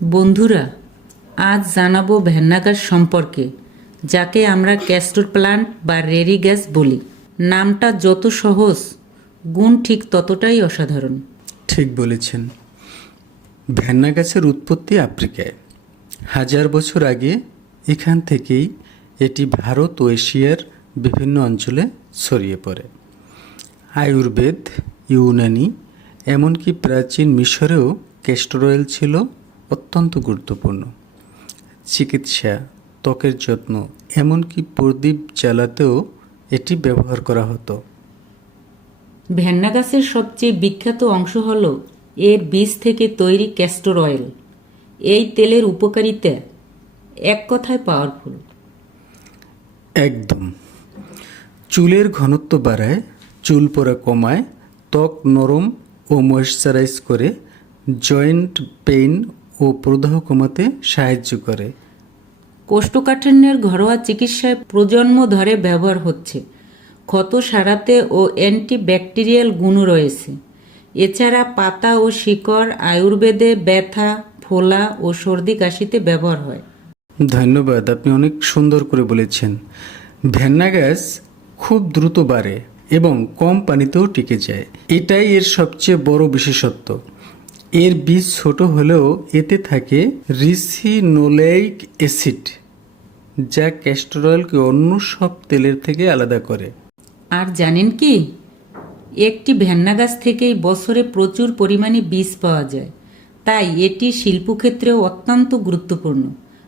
বন্ধুরা, আজ জানাবো ভেন্না গাছ সম্পর্কে, যাকে আমরা ক্যাস্টর প্লান্ট বা রেরি গ্যাস বলি। নামটা যত সহজ, গুণ ঠিক ততটাই অসাধারণ। ঠিক বলেছেন। ভেন্না গাছের উৎপত্তি আফ্রিকায়। হাজার বছর আগে এখান থেকেই এটি ভারত ও এশিয়ার বিভিন্ন অঞ্চলে ছড়িয়ে পড়ে। আয়ুর্বেদ, ইউনানি, এমনকি প্রাচীন মিশরেও ক্যাস্টর অয়েল ছিল অত্যন্ত গুরুত্বপূর্ণ। চিকিৎসা, ত্বকের যত্ন, এমনকি প্রদীপ জ্বালাতেও এটি ব্যবহার করা হতো। ভেন্না গাছের সবচেয়ে বিখ্যাত অংশ হল এর বীজ থেকে তৈরি ক্যাস্টর অয়েল। এই তেলের উপকারিতা এক কথায় পাওয়ারফুল। একদম। চুলের ঘনত্ব বাড়ায়, চুল পড়া কমায়, ত্বক নরম ও ময়েশ্চারাইজ করে, জয়েন্ট পেইন ও প্রদাহ কমাতে সাহায্য করে। কোষ্ঠকাঠিন্যের ঘরোয়া চিকিৎসায় প্রজন্ম ধরে ব্যবহার হচ্ছে। ক্ষত সারাতে ও অ্যান্টিব্যাকটেরিয়াল গুণও রয়েছে। এছাড়া পাতা ও শিকড় আয়ুর্বেদে ব্যথা, ফোলা ও সর্দি কাশিতে ব্যবহার হয়। ধন্যবাদ, আপনি অনেক সুন্দর করে বলেছেন। ভেন্না গাছ খুব দ্রুত বাড়ে এবং কম পানিতেও টিকে যায়। এটাই এর সবচেয়ে বড় বিশেষত্ব। এর বীজ ছোট হলেও এতে থাকে রিসিনোলেইক অ্যাসিড, যা ক্যাস্টর অয়েলকে অন্য সব তেলের থেকে আলাদা করে। আর জানেন কি, একটি ভেন্না গাছ থেকেই বছরে প্রচুর পরিমাণে বীজ পাওয়া যায়। তাই এটি শিল্পক্ষেত্রেও অত্যন্ত গুরুত্বপূর্ণ।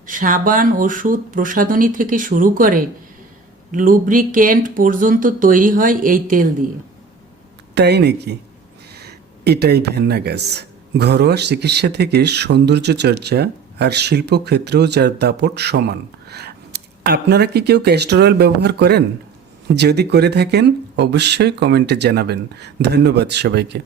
সাবান, ওষুধ, প্রসাধনী থেকে শুরু করে লুব্রিক্যান্ট পর্যন্ত তৈরি হয় এই তেল দিয়ে। তাই নাকি? এটাই ভেন্না গাছ। ঘরোয়া চিকিৎসা থেকে সৌন্দর্য চর্চা আর শিল্পক্ষেত্রেও যার দাপট সমান। আপনারা কি কেউ ক্যাস্টর অয়েল ব্যবহার করেন? যদি করে থাকেন অবশ্যই কমেন্টে জানাবেন। ধন্যবাদ সবাইকে।